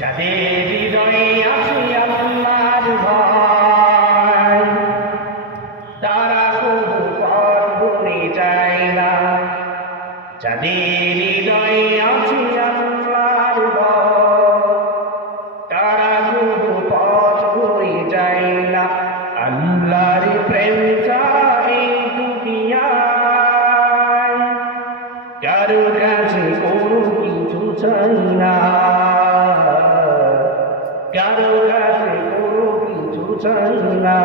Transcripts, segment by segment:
যাদের হৃদয়ে আছে আল্লাহর ভয়, তারা কবু পথ ভুলে যায় না। যাদের হৃদয়ে আছে আল্লাহর ভয়, তারা কবু পথ ভুলে যায় না। আল্লাহর প্রেম ছাড়া এই দুনিয়ায় কারো কাছে কোনো কিছু চাই না, কারো কাছে কোনো কিছু চাই না।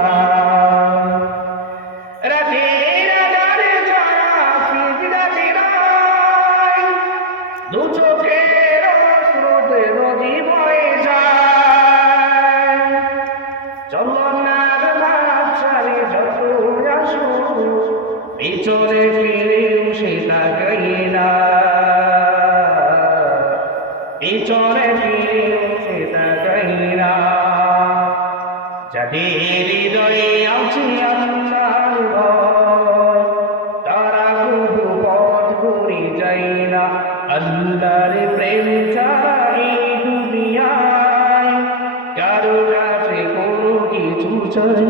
রাতের আঁধারে যারা সিজদাতে রয়, দু চোখের স্রোতে নদী বয়ে যায়। চলনার ভাব ছাড়ে যত আসো, পিছনে ফিরেও সে তাকাই না, পিছনে ফিরেও সে তাকাই না। যাদের হৃদয়ে আছে আল্লাহর ভয়, তারা কবু পথ ভুলে যায় না। আল্লাহর প্রেম ছাড়া এই দুনিয়ায় কারো কাছে কোনো কিছু চাই